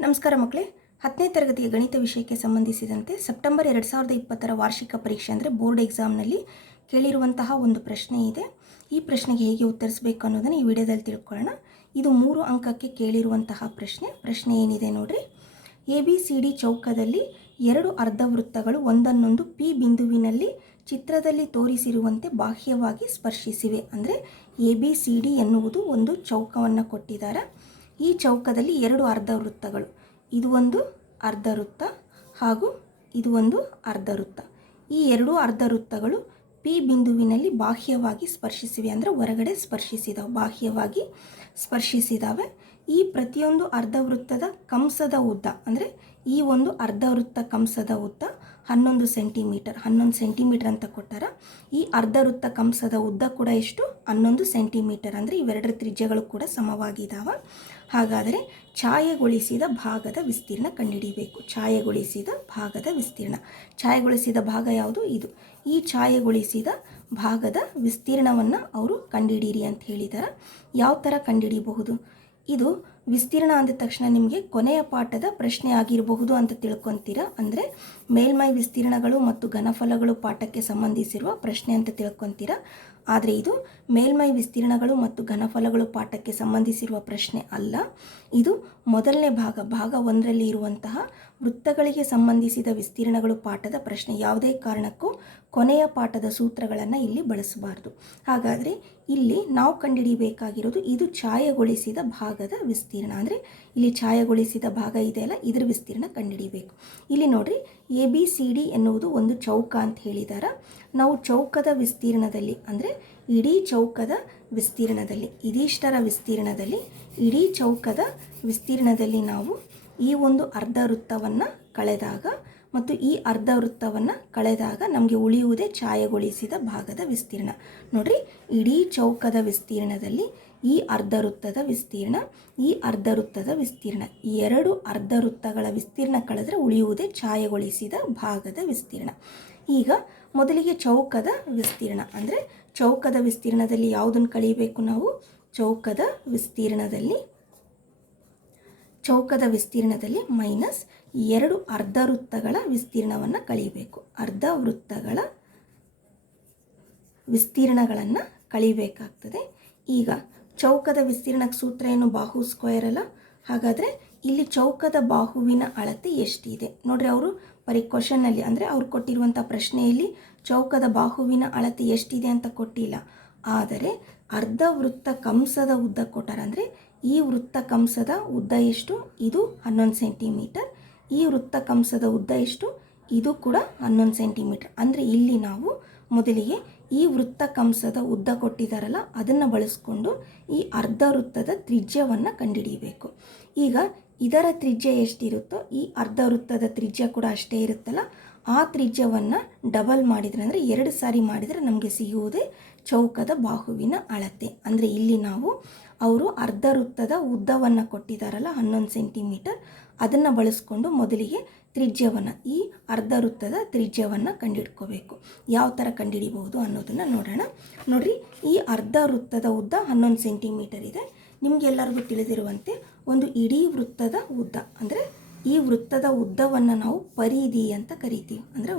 ನಮಸ್ಕಾರ ಮಕ್ಕಳೇ, 10ನೇ ತರಗತಿಯ ಗಣಿತ ವಿಷಯಕ್ಕೆ ಸಂಬಂಧಿಸಿದಂತೆ ಸೆಪ್ಟೆಂಬರ್ 2020 ವಾರ್ಷಿಕ ಪರೀಕ್ಷೆ ಅಂದರೆ ಬೋರ್ಡ್ ಎಕ್ಸಾಮ್ನಲ್ಲಿ ಕೇಳಿರುವಂತಹ ಒಂದು ಪ್ರಶ್ನೆ ಇದೆ. ಈ ಪ್ರಶ್ನೆಗೆ ಹೇಗೆ ಉತ್ತರಿಸಬೇಕು ಅನ್ನೋದನ್ನು ಈ ವಿಡಿಯೋದಲ್ಲಿ ತಿಳ್ಕೊಳ್ಳೋಣ. ಇದು 3 ಅಂಕಕ್ಕೆ ಕೇಳಿರುವಂತಹ ಪ್ರಶ್ನೆ ಏನಿದೆ ನೋಡ್ರಿ. ABCD ಚೌಕದಲ್ಲಿ 2 ಅರ್ಧವೃತ್ತಗಳು ಒಂದನ್ನೊಂದು P ಬಿಂದುವಿನಲ್ಲಿ ಚಿತ್ರದಲ್ಲಿ ತೋರಿಸಿರುವಂತೆ ಬಾಹ್ಯವಾಗಿ ಸ್ಪರ್ಶಿಸಿವೆ. ಅಂದರೆ ABCD ಎನ್ನುವುದು ಒಂದು ಚೌಕವನ್ನು ಕೊಟ್ಟಿದ್ದಾರೆ. ಈ ಚೌಕದಲ್ಲಿ 2 ಅರ್ಧವೃತ್ತಗಳು, ಇದು ಒಂದು ಅರ್ಧವೃತ್ತ ಹಾಗೂ ಇದು ಒಂದು ಅರ್ಧವೃತ್ತ. ಈ 2 ಅರ್ಧವೃತ್ತಗಳು P ಬಿಂದುವಿನಲ್ಲಿ ಬಾಹ್ಯವಾಗಿ ಸ್ಪರ್ಶಿಸಿವೆ, ಅಂದರೆ ಹೊರಗಡೆ ಸ್ಪರ್ಶಿಸಿದಾವೆ, ಬಾಹ್ಯವಾಗಿ ಸ್ಪರ್ಶಿಸಿದಾವೆ. ಈ ಪ್ರತಿಯೊಂದು ಅರ್ಧವೃತ್ತದ ಕಂಸದ ಉದ್ದ, ಅಂದರೆ ಈ ಒಂದು ಅರ್ಧವೃತ್ತ ಕಂಸದ ಉದ್ದ 11 ಸೆಂಟಿಮೀಟರ್ ಅಂತ ಕೊಟ್ಟಾರ. ಈ ಅರ್ಧವೃತ್ತ ಕಂಸದ ಉದ್ದ ಕೂಡ ಎಷ್ಟು? 11 ಸೆಂಟಿಮೀಟರ್. ಅಂದರೆ ಇವೆರಡರ ತ್ರಿಜ್ಯಗಳು ಕೂಡ ಸಮವಾಗಿದ್ದಾವೆ. ಹಾಗಾದರೆ ಛಾಯೆಗೊಳಿಸಿದ ಭಾಗದ ವಿಸ್ತೀರ್ಣ ಕಂಡುಹಿಡಿಯಬೇಕು. ಛಾಯೆಗೊಳಿಸಿದ ಭಾಗ ಯಾವುದು? ಇದು. ಈ ಛಾಯೆಗೊಳಿಸಿದ ಭಾಗದ ವಿಸ್ತೀರ್ಣವನ್ನು ಅವರು ಕಂಡುಹಿಡಿಯಿರಿ ಅಂತ ಹೇಳಿದ್ದಾರೆ. ಯಾವ ಥರ ಕಂಡುಹಿಡಿಯಬಹುದು? ಇದು ವಿಸ್ತೀರ್ಣ ಅಂದ ತಕ್ಷಣ ನಿಮಗೆ ಕೊನೆಯ ಪಾಠದ ಪ್ರಶ್ನೆ ಆಗಿರಬಹುದು ಅಂತ ತಿಳ್ಕೊತೀರಾ. ಅಂದರೆ ಮೇಲ್ಮೈ ವಿಸ್ತೀರ್ಣಗಳು ಮತ್ತು ಘನಫಲಗಳು ಪಾಠಕ್ಕೆ ಸಂಬಂಧಿಸಿರುವ ಪ್ರಶ್ನೆ ಅಂತ ತಿಳ್ಕೊತೀರಾ. ಆದರೆ ಇದು ಮೇಲ್ಮೈ ವಿಸ್ತೀರ್ಣಗಳು ಮತ್ತು ಘನಫಲಗಳು ಪಾಠಕ್ಕೆ ಸಂಬಂಧಿಸಿರುವ ಪ್ರಶ್ನೆ ಅಲ್ಲ. ಇದು ಮೊದಲನೇ ಭಾಗ 1ರಲ್ಲಿ ಇರುವಂತಹ ವೃತ್ತಗಳಿಗೆ ಸಂಬಂಧಿಸಿದ ವಿಸ್ತೀರ್ಣಗಳು ಪಾಠದ ಪ್ರಶ್ನೆ. ಯಾವುದೇ ಕಾರಣಕ್ಕೂ ಕೊನೆಯ ಪಾಠದ ಸೂತ್ರಗಳನ್ನು ಇಲ್ಲಿ ಬಳಸಬಾರ್ದು. ಹಾಗಾದರೆ ಇಲ್ಲಿ ನಾವು ಕಂಡುಹಿಡಿಯಬೇಕಾಗಿರೋದು ಇದು ಛಾಯೆಗೊಳಿಸಿದ ಭಾಗದ ವಿಸ್ತೀರ್ಣ. ಅಂದರೆ ಇಲ್ಲಿ ಛಾಯೆಗೊಳಿಸಿದ ಭಾಗ ಇದೆಯಲ್ಲ, ಇದರ ವಿಸ್ತೀರ್ಣ ಕಂಡುಹಿಡಿಯಬೇಕು. ಇಲ್ಲಿ ನೋಡ್ರಿ, ABCD ಎನ್ನುವುದು ಒಂದು ಚೌಕ ಅಂತ ಹೇಳಿದ್ದಾರೆ. ನಾವು ಚೌಕದ ವಿಸ್ತೀರ್ಣದಲ್ಲಿ, ಅಂದರೆ ಇಡೀ ಚೌಕದ ವಿಸ್ತೀರ್ಣದಲ್ಲಿ, ಇದಿಷ್ಟರ ವಿಸ್ತೀರ್ಣದಲ್ಲಿ, ಇಡೀ ಚೌಕದ ವಿಸ್ತೀರ್ಣದಲ್ಲಿ ನಾವು ಈ ಒಂದು ಅರ್ಧವೃತ್ತವನ್ನು ಕಳೆದಾಗ ಮತ್ತು ಈ ಅರ್ಧವೃತ್ತವನ್ನು ಕಳೆದಾಗ ನಮಗೆ ಉಳಿಯುವುದೇ ಛಾಯೆಗೊಳಿಸಿದ ಭಾಗದ ವಿಸ್ತೀರ್ಣ. ನೋಡ್ರಿ, ಇಡೀ ಚೌಕದ ವಿಸ್ತೀರ್ಣದಲ್ಲಿ ಈ ಅರ್ಧವೃತ್ತದ ವಿಸ್ತೀರ್ಣ, ಈ ಅರ್ಧವೃತ್ತದ ವಿಸ್ತೀರ್ಣ, ಈ 2 ಅರ್ಧವೃತ್ತಗಳ ವಿಸ್ತೀರ್ಣ ಕಳೆದರೆ ಉಳಿಯುವುದೇ ಛಾಯೆಗೊಳಿಸಿದ ಭಾಗದ ವಿಸ್ತೀರ್ಣ. ಈಗ ಮೊದಲಿಗೆ ಚೌಕದ ವಿಸ್ತೀರ್ಣ, ಅಂದರೆ ಚೌಕದ ವಿಸ್ತೀರ್ಣದಲ್ಲಿ ಯಾವುದನ್ನು ಕಳೆಯಬೇಕು ನಾವು? ಚೌಕದ ವಿಸ್ತೀರ್ಣದಲ್ಲಿ ಮೈನಸ್ 2 ಅರ್ಧವೃತ್ತಗಳ ವಿಸ್ತೀರ್ಣವನ್ನು ಕಳೆಯಬೇಕು. ಅರ್ಧವೃತ್ತಗಳ ವಿಸ್ತೀರ್ಣಗಳನ್ನು ಕಳಿಬೇಕಾಗ್ತದೆ. ಈಗ ಚೌಕದ ವಿಸ್ತೀರ್ಣಕ್ಕೆ ಸೂತ್ರ ಏನು? ಬಾಹು ಸ್ಕ್ವೇರ್ ಅಲ್ಲ. ಹಾಗಾದರೆ ಇಲ್ಲಿ ಚೌಕದ ಬಾಹುವಿನ ಅಳತೆ ಎಷ್ಟಿದೆ ನೋಡ್ರಿ. ಅವರು ಕ್ವಶನ್ನಲ್ಲಿ, ಅಂದರೆ ಅವ್ರು ಕೊಟ್ಟಿರುವಂಥ ಪ್ರಶ್ನೆಯಲ್ಲಿ ಚೌಕದ ಬಾಹುವಿನ ಅಳತೆ ಎಷ್ಟಿದೆ ಅಂತ ಕೊಟ್ಟಿಲ್ಲ. ಆದರೆ ಅರ್ಧವೃತ್ತ ಕಂಸದ ಉದ್ದ ಕೊಟ್ಟಾರ. ಅಂದರೆ ಈ ವೃತ್ತ ಕಂಸದ ಉದ್ದ ಎಷ್ಟು? ಇದು 11 ಸೆಂಟಿಮೀಟರ್. ಈ ವೃತ್ತ ಕಂಸದ ಉದ್ದ ಎಷ್ಟು? ಇದು ಕೂಡ 11 ಸೆಂಟಿಮೀಟರ್. ಅಂದರೆ ಇಲ್ಲಿ ನಾವು ಮೊದಲಿಗೆ ಈ ವೃತ್ತ ಕಂಸದ ಉದ್ದ ಕೊಟ್ಟಿದ್ದಾರಲ್ಲ, ಅದನ್ನು ಬಳಸ್ಕೊಂಡು ಈ ಅರ್ಧವೃತ್ತದ ತ್ರಿಜ್ಯವನ್ನು ಕಂಡುಹಿಡಿಯಬೇಕು. ಈಗ ಇದರ ತ್ರಿಜ್ಯ ಎಷ್ಟಿರುತ್ತೋ ಈ ಅರ್ಧವೃತ್ತದ ತ್ರಿಜ್ಯ ಕೂಡ ಅಷ್ಟೇ ಇರುತ್ತಲ್ಲ, ಆ ತ್ರಿಜ್ಯವನ್ನು ಡಬಲ್ ಮಾಡಿದರೆ, ಅಂದರೆ 2 ಸಾರಿ ಮಾಡಿದರೆ ನಮಗೆ ಸಿಗುವುದೇ ಚೌಕದ ಬಾಹುವಿನ ಅಳತೆ. ಅಂದರೆ ಇಲ್ಲಿ ನಾವು ಅವರು ಅರ್ಧವೃತ್ತದ ಉದ್ದವನ್ನು ಕೊಟ್ಟಿದ್ದಾರಲ್ಲ 11 ಸೆಂಟಿಮೀಟರ್, ಅದನ್ನು ಬಳಸ್ಕೊಂಡು ಮೊದಲಿಗೆ ತ್ರಿಜ್ಯವನ್ನು, ಈ ಅರ್ಧವೃತ್ತದ ತ್ರಿಜ್ಯವನ್ನು ಕಂಡುಹಿಡ್ಕೋಬೇಕು. ಯಾವ ಥರ ಕಂಡುಹಿಡಿಬಹುದು ಅನ್ನೋದನ್ನು ನೋಡೋಣ. ನೋಡಿರಿ, ಈ ಅರ್ಧವೃತ್ತದ ಉದ್ದ 11 ಸೆಂಟಿಮೀಟರ್ ಇದೆ. ನಿಮಗೆಲ್ಲರಿಗೂ ತಿಳಿದಿರುವಂತೆ ಒಂದು ಇಡೀ ವೃತ್ತದ ಉದ್ದ, ಅಂದರೆ ಈ ವೃತ್ತದ ಉದ್ದವನ್ನು ನಾವು ಪರಿಧಿ ಅಂತ ಕರಿತೀವಿ. ಅಂದರೆ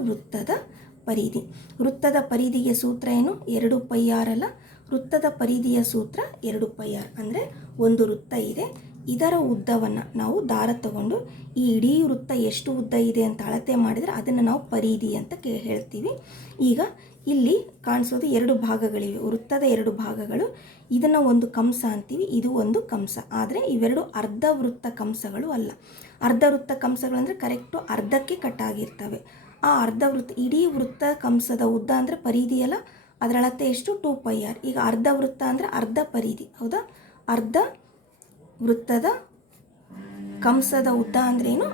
ವೃತ್ತದ ಪರಿಧಿಗೆ ಸೂತ್ರ ಏನು? 2πr ಅಲ್ಲ. ವೃತ್ತದ ಪರಿಧಿಯ ಸೂತ್ರ 2πr. ಅಂದರೆ ಒಂದು ವೃತ್ತ ಇದೆ, ಇದರ ಉದ್ದವನ್ನು ನಾವು ದಾರ ತಗೊಂಡು ಈ ಇಡೀ ವೃತ್ತ ಎಷ್ಟು ಉದ್ದ ಇದೆ ಅಂತ ಅಳತೆ ಮಾಡಿದರೆ ಅದನ್ನು ನಾವು ಪರಿಧಿ ಅಂತ ಹೇಳ್ತೀವಿ. ಈಗ ಇಲ್ಲಿ ಕಾಣಿಸೋದು 2 ಭಾಗಗಳಿವೆ, ವೃತ್ತದ 2 ಭಾಗಗಳು. ಇದನ್ನು ಒಂದು ಕಂಸ ಅಂತೀವಿ, ಇದು ಒಂದು ಕಂಸ. ಆದರೆ ಇವೆರಡು ಅರ್ಧವೃತ್ತ ಕಂಸಗಳು ಅಲ್ಲ. ಅರ್ಧವೃತ್ತ ಕಂಸಗಳಂದರೆ ಕರೆಕ್ಟು ಅರ್ಧಕ್ಕೆ ಕಟ್ಟಾಗಿರ್ತವೆ. ಆ ಅರ್ಧವೃತ್ತ, ಇಡೀ ವೃತ್ತ ಕಂಸದ ಉದ್ದ ಅಂದರೆ ಪರಿಧಿ ಅಲ್ಲ, ಅದರ ಅಳತೆ ಎಷ್ಟು? 2πr. ಈಗ ಅರ್ಧ ವೃತ್ತ ಅಂದರೆ ಅರ್ಧ ಪರಿಧಿ, ಹೌದಾ? ಅರ್ಧ ವೃತ್ತದ ಕಂಸದ ಉದ್ದ ಅಂದ್ರೇನು?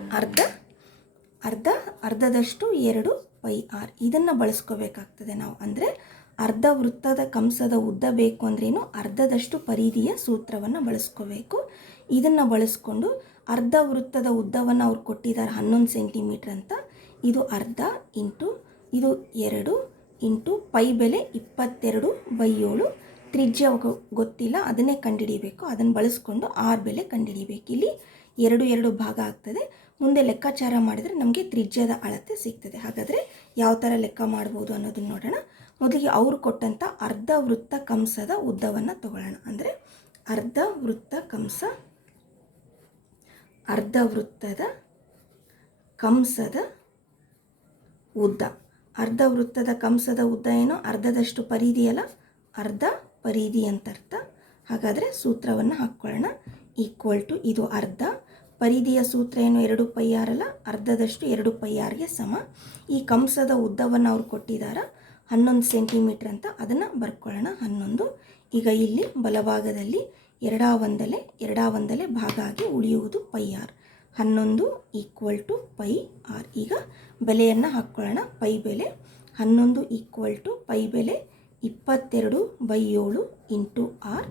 ಅರ್ಧದಷ್ಟು 2πr. ಇದನ್ನು ಬಳಸ್ಕೋಬೇಕಾಗ್ತದೆ ನಾವು. ಅಂದರೆ ಅರ್ಧ ವೃತ್ತದ ಕಂಸದ ಉದ್ದ ಬೇಕು ಅಂದ್ರೇನು? ಅರ್ಧದಷ್ಟು ಪರಿಧಿಯ ಸೂತ್ರವನ್ನು ಬಳಸ್ಕೋಬೇಕು. ಇದನ್ನು ಬಳಸ್ಕೊಂಡು ಅರ್ಧ ವೃತ್ತದ ಉದ್ದವನ್ನು ಅವ್ರು ಕೊಟ್ಟಿದ್ದಾರೆ 11 ಸೆಂಟಿಮೀಟರ್ ಅಂತ. ಇದು ಅರ್ಧ ಇಂಟು ಇದು 2 ಇಂಟು ಪೈ ಬೆಲೆ 22/7. ತ್ರಿಜ್ಯ ಗೊತ್ತಿಲ್ಲ, ಅದನ್ನೇ ಕಂಡುಹಿಡಿಯಬೇಕು. ಅದನ್ನು ಬಳಸ್ಕೊಂಡು r ಬೆಲೆ ಕಂಡುಹಿಡಿಯಬೇಕು. ಇಲ್ಲಿ 2 ಭಾಗ ಆಗ್ತದೆ. ಮುಂದೆ ಲೆಕ್ಕಾಚಾರ ಮಾಡಿದರೆ ನಮಗೆ ತ್ರಿಜ್ಯದ ಅಳತೆ ಸಿಗ್ತದೆ. ಹಾಗಾದರೆ ಯಾವ ಥರ ಲೆಕ್ಕ ಮಾಡ್ಬೋದು ಅನ್ನೋದನ್ನು ನೋಡೋಣ. ಮೊದಲಿಗೆ ಅವರು ಕೊಟ್ಟಂಥ ಅರ್ಧ ವೃತ್ತ ಕಂಸದ ಉದ್ದವನ್ನು ತಗೊಳ್ಳೋಣ. ಅಂದರೆ ಅರ್ಧ ವೃತ್ತದ ಕಂಸದ ಉದ್ದ. ಅರ್ಧ ವೃತ್ತದ ಕಂಸದ ಉದ್ದ ಏನು? ಅರ್ಧದಷ್ಟು ಪರಿಧಿಯಲ್ಲ, ಅರ್ಧ ಪರಿಧಿ ಅಂತ ಅರ್ಥ. ಹಾಗಾದರೆ ಸೂತ್ರವನ್ನು ಹಾಕ್ಕೊಳ್ಳೋಣ. = ಇದು ಅರ್ಧ, ಪರಿಧಿಯ ಸೂತ್ರ ಏನು? 2πr ಅಲ್ಲ, ಅರ್ಧದಷ್ಟು 2πrಗೆ ಸಮ. ಈ ಕಂಸದ ಉದ್ದವನ್ನು ಅವ್ರು ಕೊಟ್ಟಿದ್ದಾರೆ 11 ಸೆಂಟಿಮೀಟ್ರ್ ಅಂತ, ಅದನ್ನು ಬರ್ಕೊಳ್ಳೋಣ 11. ಈಗ ಇಲ್ಲಿ ಬಲಭಾಗದಲ್ಲಿ ಎರಡಾವಂದಲೆ ಭಾಗ ಆಗಿ ಉಳಿಯುವುದು πr. 11 = πr. ಈಗ ಬೆಲೆಯನ್ನು ಹಾಕ್ಕೊಳ್ಳೋಣ. ಪೈ ಬೆಲೆ 11 = ಪೈ ಬೆಲೆ 22/7 × r.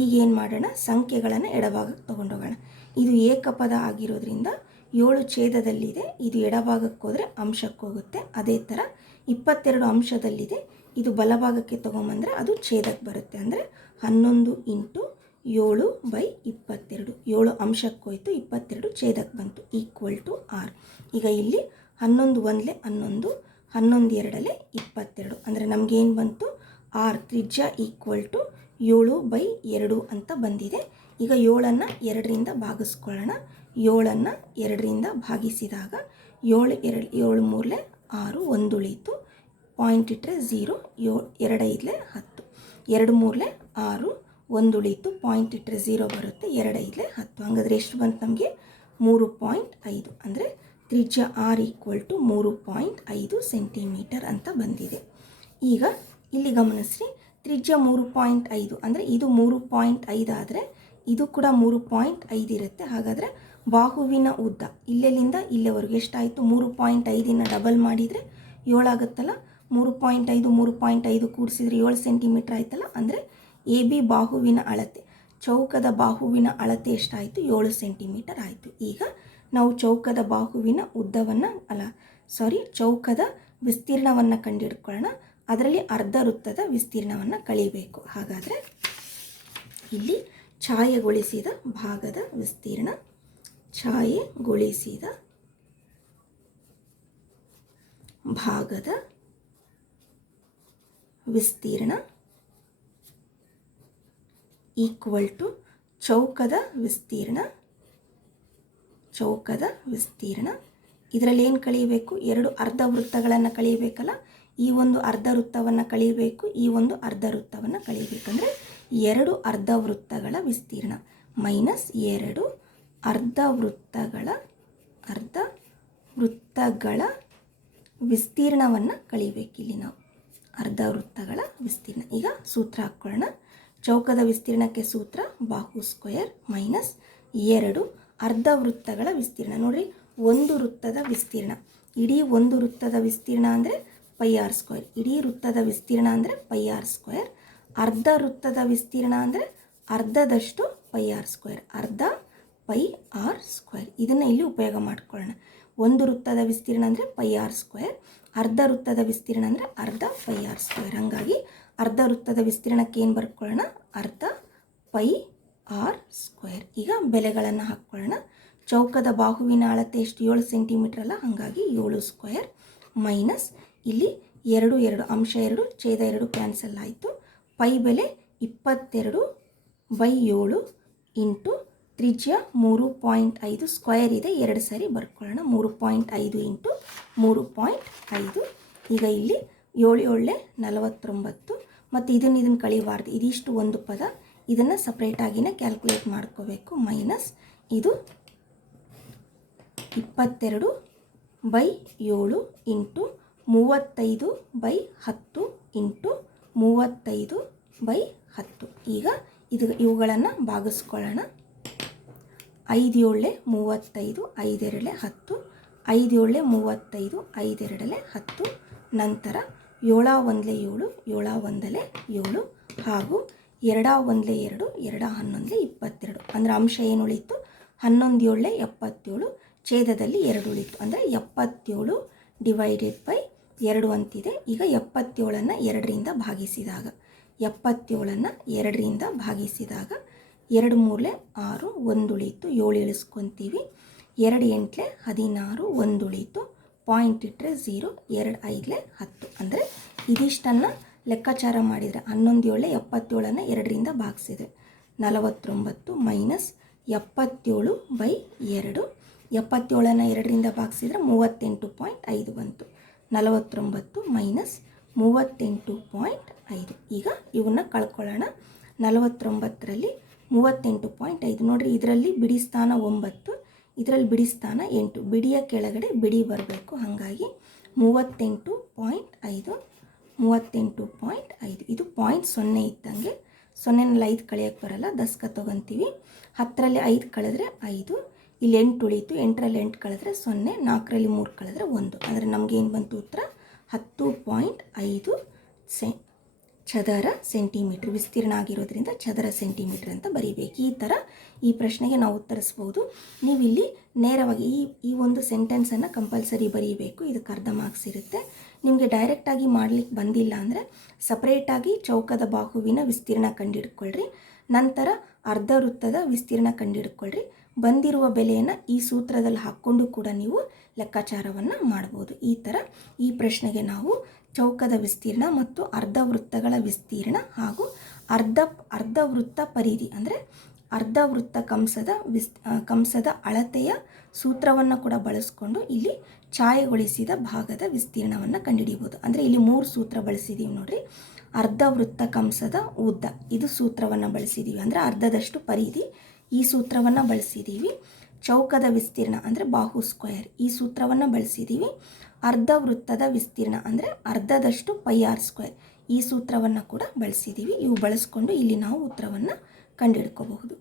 ಈಗೇನು ಮಾಡೋಣ? ಸಂಖ್ಯೆಗಳನ್ನು ಎಡಭಾಗಕ್ಕೆ ತೊಗೊಂಡೋಗೋಣ. ಇದು ಏಕಪದ ಆಗಿರೋದ್ರಿಂದ 7 ಛೇದದಲ್ಲಿದೆ, ಇದು ಎಡಭಾಗಕ್ಕೆ ಹೋದರೆ ಅಂಶಕ್ಕೆ ಹೋಗುತ್ತೆ. ಅದೇ ಥರ 22 ಅಂಶದಲ್ಲಿದೆ, ಇದು ಬಲಭಾಗಕ್ಕೆ ತೊಗೊಂಬಂದರೆ ಅದು ಛೇದಕ್ಕೆ ಬರುತ್ತೆ. ಅಂದರೆ 11 × 7/22. 7 ಅಂಶಕ್ಕೆ ಹೋಯಿತು, 22 ಛೇದಕ್ಕೆ ಬಂತು, = r. ಈಗ ಇಲ್ಲಿ 11 1 11, 11 2 22. ಅಂದರೆ ನಮಗೇನು ಬಂತು? r ತ್ರಿಜ್ಯ = 7/2 ಅಂತ ಬಂದಿದೆ. ಈಗ 7ಅನ್ನು 2ರಿಂದ ಭಾಗಿಸ್ಕೊಳ್ಳೋಣ. 7ಅನ್ನು 2ರಿಂದ ಭಾಗಿಸಿದಾಗ 7 3 6, 1 ಉಳೀತು, ಪಾಯಿಂಟ್ ಇಟ್ಟರೆ 0, 2 5 10, 2 3 6, 1 ಉಳೀತು, ಪಾಯಿಂಟ್ ಇಟ್ಟರೆ 0 ಬರುತ್ತೆ, 2 5 10. ಹಾಗಾದರೆ ಎಷ್ಟು ಬಂತು ನಮಗೆ? 3.5. ಅಂದರೆ ತ್ರಿಜ್ಯ r = 3.5 ಸೆಂಟಿಮೀಟರ್ ಅಂತ ಬಂದಿದೆ. ಈಗ ಇಲ್ಲಿ ಗಮನಿಸ್ರಿ, ತ್ರಿಜ್ಯ 3.5 ಅಂದರೆ ಇದು 3.5 ಆದರೆ ಇದು ಕೂಡ 3.5 ಇರುತ್ತೆ. ಹಾಗಾದರೆ ಬಾಹುವಿನ ಉದ್ದ ಇಲ್ಲೆಲ್ಲಿಂದ ಇಲ್ಲಿವರೆಗೆ ಎಷ್ಟಾಯಿತು? 3.5ನ ಡಬಲ್ ಮಾಡಿದರೆ 7 ಆಗುತ್ತಲ್ಲ. 3.5 ಕೂಡಿಸಿದ್ರೆ 7 ಸೆಂಟಿಮೀಟ್ರ್ ಆಯ್ತಲ್ಲ. ಅಂದರೆ AB ಬಾಹುವಿನ ಅಳತೆ, ಚೌಕದ ಬಾಹುವಿನ ಅಳತೆ ಎಷ್ಟಾಯಿತು? 7 ಸೆಂಟಿಮೀಟರ್ ಆಯಿತು. ಈಗ ನಾವು ಚೌಕದ ಬಾಹುವಿನ ಚೌಕದ ವಿಸ್ತೀರ್ಣವನ್ನು ಕಂಡುಹಿಡ್ಕೊಳ್ಳೋಣ. ಅದರಲ್ಲಿ ಅರ್ಧ ವೃತ್ತದ ವಿಸ್ತೀರ್ಣವನ್ನು ಕಳಿಬೇಕು. ಹಾಗಾದರೆ ಇಲ್ಲಿ ಛಾಯೆಗೊಳಿಸಿದ ಭಾಗದ ವಿಸ್ತೀರ್ಣ, ಛಾಯೆಗೊಳಿಸಿದ ಭಾಗದ ವಿಸ್ತೀರ್ಣ = ಚೌಕದ ವಿಸ್ತೀರ್ಣ. ಇದರಲ್ಲಿ ಏನು ಕಳಿಬೇಕು? 2 ಅರ್ಧ ವೃತ್ತಗಳನ್ನು ಕಳಿಬೇಕಲ್ಲ. ಈ ಒಂದು ಅರ್ಧ ವೃತ್ತವನ್ನು ಕಳಿಬೇಕು, ಈ ಒಂದು ಅರ್ಧ ವೃತ್ತವನ್ನು ಕಳಿಬೇಕಂದ್ರೆ 2 ಅರ್ಧ ವೃತ್ತಗಳ ವಿಸ್ತೀರ್ಣ ಮೈನಸ್ 2 ಅರ್ಧ ವೃತ್ತಗಳ ವಿಸ್ತೀರ್ಣವನ್ನು ಕಳಿಬೇಕಿಲ್ಲಿ ನಾವು. ಅರ್ಧ ವೃತ್ತಗಳ ವಿಸ್ತೀರ್ಣ. ಈಗ ಸೂತ್ರ ಹಾಕ್ಕೊಳ್ಳೋಣ. ಚೌಕದ ವಿಸ್ತೀರ್ಣಕ್ಕೆ ಸೂತ್ರ ಬಾಹು ಸ್ಕ್ವೇರ್ ಮೈನಸ್ 2 ಅರ್ಧ ವೃತ್ತಗಳ ವಿಸ್ತೀರ್ಣ. ನೋಡಿರಿ, ಒಂದು ವೃತ್ತದ ವಿಸ್ತೀರ್ಣ, ಇಡೀ ಒಂದು ವೃತ್ತದ ವಿಸ್ತೀರ್ಣ ಅಂದರೆ πr². ಇಡೀ ವೃತ್ತದ ವಿಸ್ತೀರ್ಣ ಅಂದರೆ πr². ಅರ್ಧ ವೃತ್ತದ ವಿಸ್ತೀರ್ಣ ಅಂದರೆ ಅರ್ಧದಷ್ಟು πr², ಅರ್ಧ πr². ಇದನ್ನು ಇಲ್ಲಿ ಉಪಯೋಗ ಮಾಡ್ಕೊಳ್ಳೋಣ. ಒಂದು ವೃತ್ತದ ವಿಸ್ತೀರ್ಣ ಅಂದರೆ πr², ಅರ್ಧ ವೃತ್ತದ ವಿಸ್ತೀರ್ಣ ಅಂದರೆ ಅರ್ಧ πr². ಹಾಗಾಗಿ ಅರ್ಧ ವೃತ್ತದ ವಿಸ್ತೀರ್ಣಕ್ಕೆ ಏನು ಬರ್ಕೊಳ್ಳೋಣ? ಅರ್ಧ πr². ಈಗ ಬೆಲೆಗಳನ್ನು ಹಾಕ್ಕೊಳ್ಳೋಣ. ಚೌಕದ ಬಾಹುವಿನ ಅಳತೆ ಎಷ್ಟು? 7 ಸೆಂಟಿಮೀಟ್ರ್ ಅಲ್ಲ, ಹಾಗಾಗಿ 7² ಮೈನಸ್ ಇಲ್ಲಿ 2 ಅಂಶ 2 ಛೇದ 2 ಕ್ಯಾನ್ಸಲ್ ಆಯಿತು. ಪೈ ಬೆಲೆ 22/7 ಇಂಟು ತ್ರಿಜ್ಯ 3.5 ಸ್ಕ್ವೇರ್ ಇದೆ, 2 ಸಾರಿ ಬರ್ಕೊಳ್ಳೋಣ. 3.5 ಇಂಟು 3.5. ಈಗ ಇಲ್ಲಿ 7 7 49 ಮತ್ತು ಇದನ್ನು ಕಳಿಬಾರ್ದು, ಇದಿಷ್ಟು ಒಂದು ಪದ, ಇದನ್ನು ಸಪ್ರೇಟಾಗಿನೇ ಕ್ಯಾಲ್ಕುಲೇಟ್ ಮಾಡ್ಕೋಬೇಕು. ಮೈನಸ್ ಇದು 22/7 ಇಂಟು 35/10 ಇಂಟು 35/10. ಈಗ ಇವುಗಳನ್ನು ಭಾಗಿಸ್ಕೊಳ್ಳೋಣ. 5 7 35, 5 2 10, 5 7 35, 5 2 10. ನಂತರ 7 1 7, 7 1 7 ಹಾಗೂ 2 1 2, 2 11 22. ಅಂದರೆ ಅಂಶ ಏನು ಉಳಿತು? 11 7 77, ಛೇದದಲ್ಲಿ 2 ಉಳಿತು. ಅಂದರೆ 77 / 2 ಅಂತಿದೆ. ಈಗ 77ನ್ನು 2ರಿಂದ ಭಾಗಿಸಿದಾಗ 77ನ್ನು 2ರಿಂದ ಭಾಗಿಸಿದಾಗ 2 ಮೂರಲೆ 6, 1 ಉಳೀತು, 7 ಇಳಿಸ್ಕೊತೀವಿ. 2 ಎಂಟ್ಲೆ 16, 1 ಉಳೀತು, ಪಾಯಿಂಟ್ ಇಟ್ಟರೆ 0, 2 ಐದಲೆ 10. ಅಂದರೆ ಇದಿಷ್ಟನ್ನು ಲೆಕ್ಕಾಚಾರ ಮಾಡಿದರೆ 11 7 77 2ರಿಂದ ಭಾಗಿಸಿದರೆ 49 ಮೈನಸ್ 77/2. 77 2ರಿಂದ ಭಾಗಿಸಿದರೆ 38.5 ಬಂತು. 49 ಮೈನಸ್ 38.5. ಈಗ ಇವನ್ನ ಕಳ್ಕೊಳ್ಳೋಣ. 49ರಲ್ಲಿ 38.5 ನೋಡಿರಿ, ಇದರಲ್ಲಿ ಬಿಡಿ ಸ್ಥಾನ 9, ಇದರಲ್ಲಿ ಬಿಡಿ ಸ್ಥಾನ 8. ಬಿಡಿಯ ಕೆಳಗಡೆ ಬಿಡಿ ಬರಬೇಕು, ಹಾಗಾಗಿ 38.5. 38.5 ಇದು 0.0 ಇದ್ದಂಗೆ. 0ನಲ್ಲಿ 5 ಕಳೆಯೋಕ್ಕೆ ಬರಲ್ಲ, ದಸ್ಕ ತೊಗೊತೀವಿ. 10ರಲ್ಲಿ 5 ಕಳೆದ್ರೆ 5, ಇಲ್ಲಿ 8 ಉಳೀತು. 8ರಲ್ಲಿ 8 ಕಳೆದ್ರೆ 0, 4ರಲ್ಲಿ 3 ಕಳೆದ್ರೆ 1. ಅಂದರೆ ನಮಗೇನು ಬಂತು ಉತ್ತರ 10.5 ಚದರ ಸೆಂಟಿಮೀಟ್ರ್ ವಿಸ್ತೀರ್ಣ ಆಗಿರೋದ್ರಿಂದ ಚದರ ಸೆಂಟಿಮೀಟ್ರ್ ಅಂತ ಬರೀಬೇಕು. ಈ ಥರ ಈ ಪ್ರಶ್ನೆಗೆ ನಾವು ಉತ್ತರಿಸ್ಬೋದು. ನೀವಿಲ್ಲಿ ನೇರವಾಗಿ ಈ ಒಂದು ಸೆಂಟೆನ್ಸನ್ನು ಕಂಪಲ್ಸರಿ ಬರೀಬೇಕು. ಇದಕ್ಕೆ ಅರ್ಧ ಮಾರ್ಕ್ಸ್ ಇರುತ್ತೆ. ನಿಮಗೆ ಡೈರೆಕ್ಟಾಗಿ ಮಾಡಲಿಕ್ಕೆ ಬಂದಿಲ್ಲ ಅಂದರೆ ಸಪ್ರೇಟಾಗಿ ಚೌಕದ ಬಾಹುವಿನ ವಿಸ್ತೀರ್ಣ ಕಂಡುಹಿಡ್ಕೊಳ್ರಿ. ನಂತರ ಅರ್ಧ ವೃತ್ತದ ವಿಸ್ತೀರ್ಣ ಕಂಡುಹಿಡ್ಕೊಳ್ರಿ. ಬಂದಿರುವ ಬೆಲೆಯನ್ನು ಈ ಸೂತ್ರದಲ್ಲಿ ಹಾಕ್ಕೊಂಡು ಕೂಡ ನೀವು ಲೆಕ್ಕಾಚಾರವನ್ನು ಮಾಡ್ಬೋದು. ಈ ಥರ ಈ ಪ್ರಶ್ನೆಗೆ ನಾವು ಚೌಕದ ವಿಸ್ತೀರ್ಣ ಮತ್ತು ಅರ್ಧ ವೃತ್ತಗಳ ವಿಸ್ತೀರ್ಣ ಹಾಗೂ ಅರ್ಧ ವೃತ್ತ ಪರಿಧಿ ಅಂದರೆ ಅರ್ಧ ವೃತ್ತ ಕಂಸದ ಅಳತೆಯ ಸೂತ್ರವನ್ನು ಕೂಡ ಬಳಸ್ಕೊಂಡು ಇಲ್ಲಿ ಛಾಯೆಗೊಳಿಸಿದ ಭಾಗದ ವಿಸ್ತೀರ್ಣವನ್ನು ಕಂಡುಹಿಡಿಬೋದು. ಅಂದರೆ ಇಲ್ಲಿ 3 ಸೂತ್ರ ಬಳಸಿದ್ದೀವಿ ನೋಡ್ರಿ. ಅರ್ಧ ವೃತ್ತ ಕಂಸದ ಉದ್ದ ಇದು ಸೂತ್ರವನ್ನು ಬಳಸಿದ್ದೀವಿ, ಅಂದರೆ ಅರ್ಧದಷ್ಟು ಪರಿಧಿ ಈ ಸೂತ್ರವನ್ನು ಬಳಸಿದ್ದೀವಿ. ಚೌಕದ ವಿಸ್ತೀರ್ಣ ಅಂದರೆ ಬಾಹು ಸ್ಕ್ವೇರ್ ಈ ಸೂತ್ರವನ್ನು ಬಳಸಿದ್ದೀವಿ. ಅರ್ಧ ವೃತ್ತದ ವಿಸ್ತೀರ್ಣ ಅಂದರೆ ಅರ್ಧದಷ್ಟು πr² ಈ ಸೂತ್ರವನ್ನು ಕೂಡ ಬಳಸಿದ್ದೀವಿ. ಇವು ಬಳಸ್ಕೊಂಡು ಇಲ್ಲಿ ನಾವು ಉತ್ತರವನ್ನು ಕಂಡುಹಿಡ್ಕೋಬಹುದು.